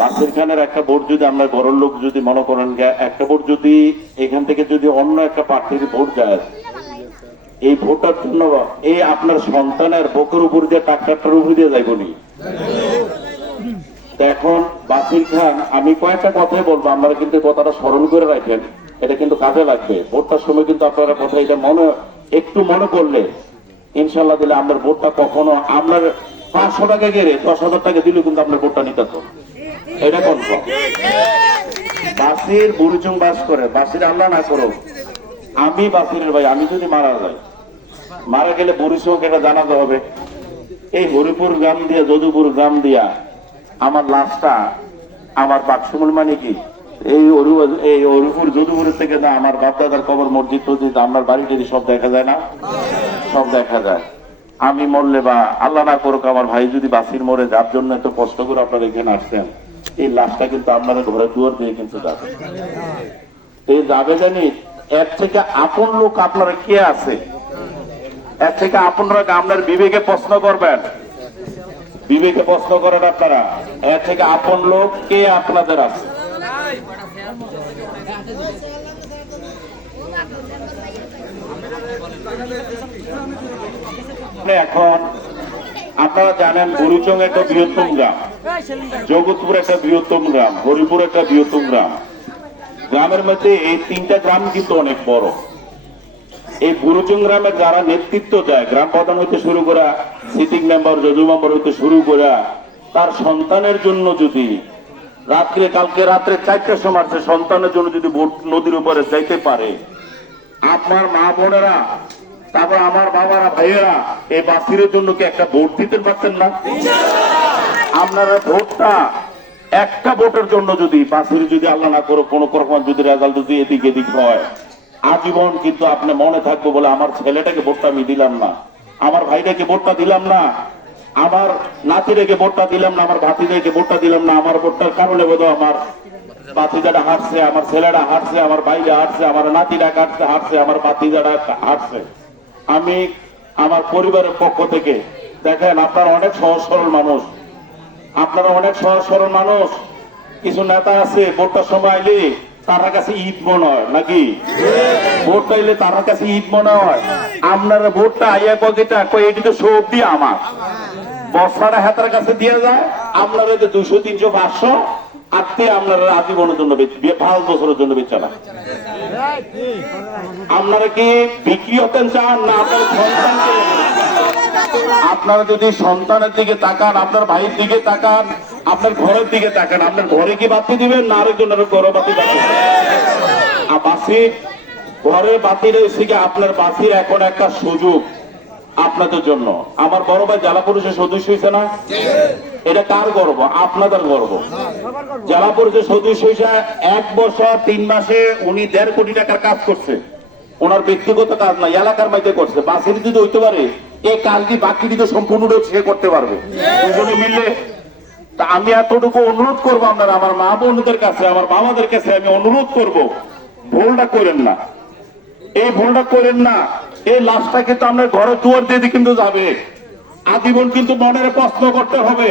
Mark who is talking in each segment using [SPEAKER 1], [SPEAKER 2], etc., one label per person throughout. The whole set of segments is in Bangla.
[SPEAKER 1] বাসির খানের একটা ভোট যদি আমরা ঘরের লোক যদি মনে করেন একটা ভোট যদি এখান থেকে যদি অন্য একটা প্রার্থীর ভোট যায় এই ভোটার জন্য এই আপনার সন্তানের বুকের উপর দিয়ে ট্রাক্টরটার উপর দিয়ে যাইবনি তো এখন বাসির খান, আমি কয়েকটা কথাই বলব আমরা কিন্তু কথাটা স্মরণ করে রাখেন এটা কিন্তু কাজে লাগবে। ভোটটার সময় কিন্তু আপনারা কথা এটা মনে, একটু মনে করলে ইনশাল্লাহ দিলে আপনার ভোটটা কখনো আপনার পাঁচশো টাকা গেলে দশ হাজার টাকা দিলে কিন্তু আপনার ভোটটা নিতে এটা কনফার্ম বাসির বুড়িচুং বাস করে, বাসির আল্লাহ না করো আমি বাসিরের ভাই, আমি যদি মারা যাই, মারা গেলে বুড়িচুংকে এটা জানাতে হবে। এই হরিপুর গ্রাম দিয়া, যদুপুর গ্রাম দিয়া, আমার লাশটা আমার বাক্সমুল মানে কি? এই এই হরিপুর যদুপুরের থেকে না আমার বাপদাদার কবর মসজিদ টসজিদ আমার বাড়ি যদি সব দেখা যায় না? সব দেখা যায়। আমি মরলে বা আল্লাহ না করুক, আমার ভাই যদি বাসির মরে, যার জন্য এত কষ্ট করে আপনারা এখানে আসছেন। এই লাশটা কিন্তু আপনাদের ঘরে দুয়ার দিয়ে কিন্তু যাবে। এই যাবে জানি এর থেকে আপন লোক আপনারা কে আছে? এর থেকে আপনারা আপনার বিবেকে প্রশ্ন করবেন। বিবেকে প্রশ্ন করেন আপনারা, এর থেকে আপন লোক কে আপনাদের আছে? এখন আপনারা জানেন বুড়িচং একটা বৃহত্তম গ্রাম। জগৎপুর একটা বৃহত্তম গ্রাম, হরিপুর একটা বৃহত্তম গ্রাম। গ্রামের মধ্যে এই তিনটা গ্রাম কিন্তু অনেক বড়। এই বুড়ুচুং গ্রামের যারা নেতৃত্ব দেয়, গ্রাম প্রধান হইতে শুরু করা সিটিং মেম্বার যজু মেম্বার হইতে শুরু করা, তার সন্তানের জন্য যদি রাত্রে, কালকে রাত্রে চারটার সময় সে সন্তানের জন্য যদি বোট নদীর উপরে যাইতে পারে, আপনার মা বোনেরা, তারপর আমার বাবারা, ভাইয়েরা, এই বাসিরের জন্য কি একটা ভোট দিতে পারতেন না? আপনারা ভোটটা একটা ভোটের জন্য যদি বাসির যদি আল্লাহ না করে কোনো রকম যদি রেজাল্ট যদি এদিক এদিক হয়, আজীবন কিন্তু আপনি মনে থাকব বলে আমার ছেলেটাকে ভোটটা আমি দিলাম না, আমার ভাইটাকে ভোটটা দিলাম না, আমার নাতিটাকে ভোটটা দিলাম না, আমার ভাতিটাকে ভোটটা দিলাম না, আমার ভোটটার কারণে বোধ আমার বাতিজাটা হাঁটছে আমার ছেলেটা হাঁটছে আমার ভাইরা হাঁটছে আমার নাতিরা কাটছে হাঁটছে আমার বাতিজাটা হাঁটছে আমি আমার পরিবারের পক্ষ থেকে, দেখেন আপনার অনেক সহজ সরল মানুষ আপনারা অনেক সহজ সরল মানুষ। কিছু নেতা আছে ভোটটার সময় আইলে তার কাছে ঈদ মনে হয়, নাকি? ভোট পাইলে তার কাছে ঈদ মনে হয়। আপনারা ভোটটা আইয়া কই এটি তো সব দিয়ে আমার। বর্ষাটা হাতের কাছে দিয়ে যায়, আপনারা যে দুশো, তিনশো, পাঁচশো আত্মে আপনারা আজীবনের জন্য পাঁচ বছরের জন্য বেচা না। আপনারা কি বিক্রি হতেন চান? না, আপনার সন্তানকে আপনারা যদি সন্তানের দিকে তাকান, আপনার ভাইয়ের দিকে তাকান, আপনার ঘরের দিকে তাকান, আপনার ঘরে কি বাতি দিবেন না আরেকজনের ঘরে বাতি আর বাসি ঘরে বাতি রয়েছে কি আপনার বাসির এখন একটা সুযোগ আপনাদের জন্য? আমার বড় ভাই জেলা পরিষদ সদস্য হয়েছে না? এটা কার গর্ব? আপনাদের গর্ব। জেলা পরিষদ সদস্য হিসেবে এক বছর, তিন মাসে উনি দেড় কোটি টাকার কাজ করছে। ওনার ব্যক্তিগত কাজ না এলাকার মধ্যে করছে। বাসের যদি হইতে পারে এই কাজটি বাকি দিকে সম্পূর্ণ সে করতে পারবে? দুজনে মিললে তা আমি এতটুকু অনুরোধ করব আপনারা, আমার মা বোনদের কাছে, আমার বাবাদের কাছে আমি অনুরোধ করব, ভুলটা করেন না। এই ভুলটা করেন না, এই লাশটা কিন্তু আপনার ঘরে দুয়ার দিয়ে কিন্তু যাবে। আজীবন কিন্তু মনের প্রশ্ন করতে হবে,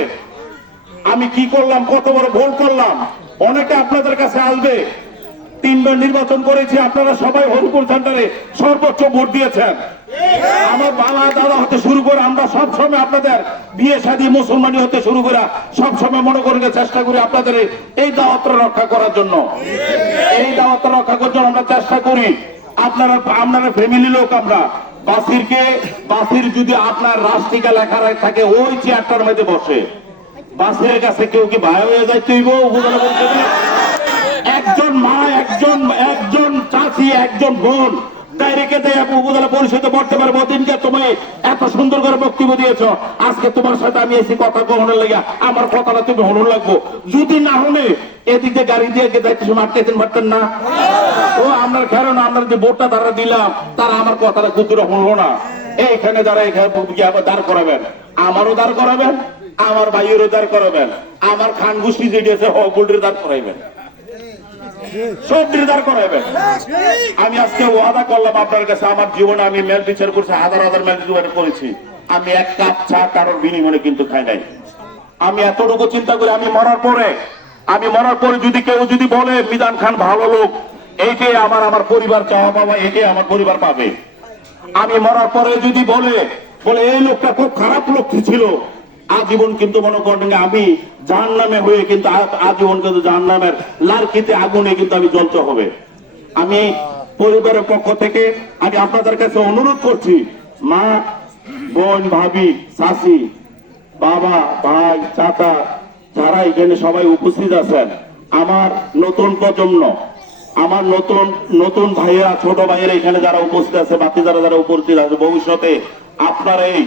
[SPEAKER 1] আমি কি করলাম, কত বড় ভুল করলাম? অনেকে আপনাদের কাছে আসবে, তিনবার নির্বাচন করেছি, আপনারা সবাই হরিপুর সেন্টারে সর্বোচ্চ ভোট দিয়েছেন। আমার বাবা, দাদা হতে শুরু করে আমরা সব সময় আপনাদের বিয়ে শাদী, মুসলমানি হতে শুরু করে সব সময় মনে করে চেষ্টা করি আপনাদের এই দাওয়াতটা রক্ষা করার জন্য। এই দাওয়াতটা রক্ষা করার জন্য আমরা চেষ্টা করি। আপনারা আপনারা ফ্যামিলি লোক আমরা। বাসিরকে বাসির যদি আপনার রাষ্ট্রিকা লেখা থাকে, ওই চেয়ারটার মধ্যে বসে। বাসের কাছে কেউ কি ভাই হয়ে যায়? তুই একজন মা, একজন একজন চাষি একজন বোন। রেখে দেয় উপজেলা পরিষদে তুমি এত সুন্দর করে বক্তব্য দিয়েছ। আজকে তোমার সাথে আমি এসে কথা কখনো লেগে। আমার কথাটা তুমি হনুন লাগবো। যদি না এদিকে গাড়ি দিয়ে আটকাইতেন পারতেন না? ও আপনার কারণ আমরা যে ভোটটা তারা দিলাম, তারা আমার কথাটা শুনলো না। এইখানে যারা এখানে দাঁড় করাবেন। আমারও দাঁড় করাবেন, আমার ভাইয়েরও দাঁড় করাবেন, আমার খান গোষ্ঠী যেটি আছে হকুলটির দাঁড় করাইবেন। সব দাঁড় করাইবেন আমি আজকে ওয়াদা করলাম আপনার কাছে, আমার জীবনে আমি মেল বিচার করছি, হাজার হাজার মেল বিচার করেছি। আমি এক কাপ চা কারোর বিনিময়ে কিন্তু খাই নাই। আমি এতটুকু চিন্তা করি, আমি মরার পরে, আমি মরার পরে যদি কেউ যদি বলে, মিজান খান ভালো লোক, এইটাই আমার আমার পরিবার চাওয়া পাবা এটাই আমার পরিবার পাবে। আমি মরার পরে যদি বলে বলে, এই লোকটা খুব খারাপ লোক ছিল। আজীবন কিন্তু মনে করেন আমি জাহান নামে হয়ে কিন্তু আজীবন কিন্তু জাহান নামের লার্কিতে আগুনে কিন্তু আমি জ্বলতে হবে। আমি পরিবারের পক্ষ থেকে আমি আপনাদের কাছে অনুরোধ করছি, মা, বোন, ভাবি শাশি বাবা, ভাই, চাচা, যারা এখানে সবাই উপস্থিত আছেন, আমার নতুন প্রজন্ম, আমার নতুন নতুন ভাইয়েরা, ছোট ভাইয়েরা এখানে যারা উপস্থিত আছে, বাকি যারা যারা উপস্থিত আছে, ভবিষ্যতে আপনার এই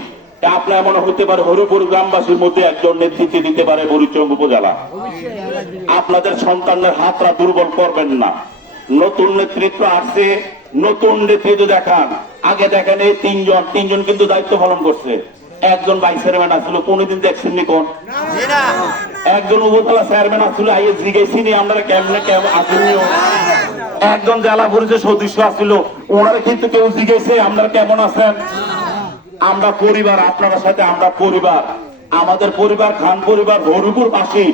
[SPEAKER 1] আপনার এমন হতে পারে হরিপুর গ্রামবাসীর মধ্যে একজন নেতৃত্ব দিতে পারে বরিচং উপজেলা। আপনাদের সন্তানদের হাতরা দুর্বল করবেন না। নতুন নেতৃত্ব আসছে, নতুন নেতৃত্ব দেখান। আগে দেখেন এই তিনজন তিনজন কিন্তু দায়িত্ব পালন করছে। একজন ভাইস চেয়ারম্যান আসছিল, কোনদিন দেখছেন নি কোন? একজন উপজেলা চেয়ারম্যান আসছিল আইএস জিজ্ঞেসি নি আমরা কেমনে কেমন আসেননি একজন জেলা পরিষদ সদস্য আসছিল, ওনারা কিন্তু কেউ জিজ্ঞেসে আমরা কেমন আছেন? আমরা পরিবার, আপনার সাথে আমরা পরিবার। আমাদের পরিবার, খান পরিবার হরিপুর বাসী।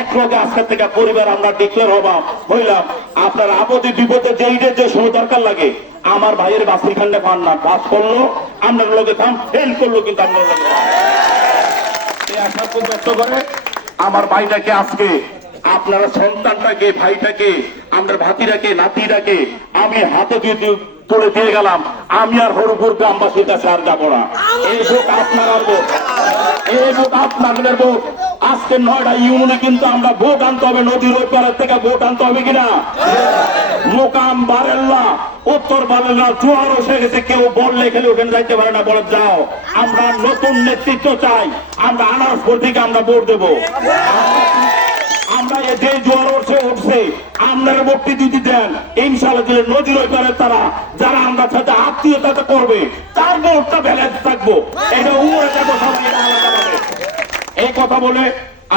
[SPEAKER 1] এক লগে আজকের থেকে পরিবার আমরা ডিক্লেয়ার হবাম, হইলাম। আপনার আপদে, বিপদে যেইটা যে সময় দরকার লাগে, আমার ভাইয়ের বাসির খান্ডে পান না পাস করল, আপনার লগে কাম ফেল করল কিন্তু আপনার ব্যক্ত করে, আমার ভাইটাকে আজকে, আপনারা সন্তানটাকে, ভাইটাকে আমরা ভাতিটাকে নাতিটাকে, আমি হাতে দিয়ে তুলে দিয়ে গেলাম আমি আর হরপুর গ্রামবাসীর কাছে আর যাব না। এই ভোট আপনার এই ভোট আপনাদের ভোট আজকে নয়টা ইউনিয়নে কিন্তু আমরা ভোট আনতে হবে নদীর ওই পারের থেকে ভোট আনতে হবে কিনা? মোকাম বারেল্লা উত্তর বারেল্লা জোয়ার এসে গেছে কেউ বললে খেলে ওখানে যাইতে পারে না বলে যাও। আমরা নতুন নেতৃত্ব চাই আমরা আনারসপুর থেকে আমরা ভোট দেবো। আমরা যে জোয়ার উঠছে উঠছে আপনার ভোটটি যদি দেন। ইনশাল্লাহ দিলে নদীর ওই সাথে আত্মীয়তা করবে, তার ব্যালেন্স থাকব। এটা এই কথা বলে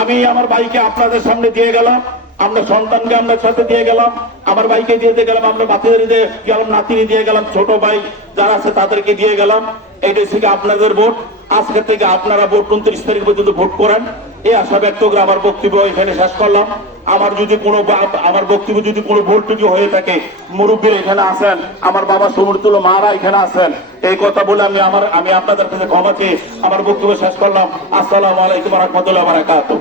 [SPEAKER 1] আমি আমার আপনাদের সামনে দিয়ে গেলাম, আমরা সন্তানকে আমরা সাথে দিয়ে গেলাম, আমার দিয়ে দিয়ে গেলাম, আমরা দিয়ে গেলাম নাতিনি দিয়ে গেলাম, ছোট ভাই যারা আছে তাদেরকে দিয়ে গেলাম। এটা থেকে আপনাদের ভোট, আজকে থেকে আপনারা ভোট উনত্রিশ তারিখ পর্যন্ত ভোট করেন। এই আশা ব্যক্ত করে আমার বক্তব্য এখানে শেষ করলাম। আমার যদি কোনো আমার বক্তব্য যদি কোনো ভুল টুকি হয়ে থাকে, মুরব্বীর এখানে আছেন, আমার বাবা সমর্তুল মারা এখানে আছেন, এই কথা বলে আমি আমার, আমি আপনাদের কাছে ক্ষমা চেয়ে আমার বক্তব্য শেষ করলাম। আসসালামু আলাইকুম রহমতুল্লাহ বারাকাতুহ।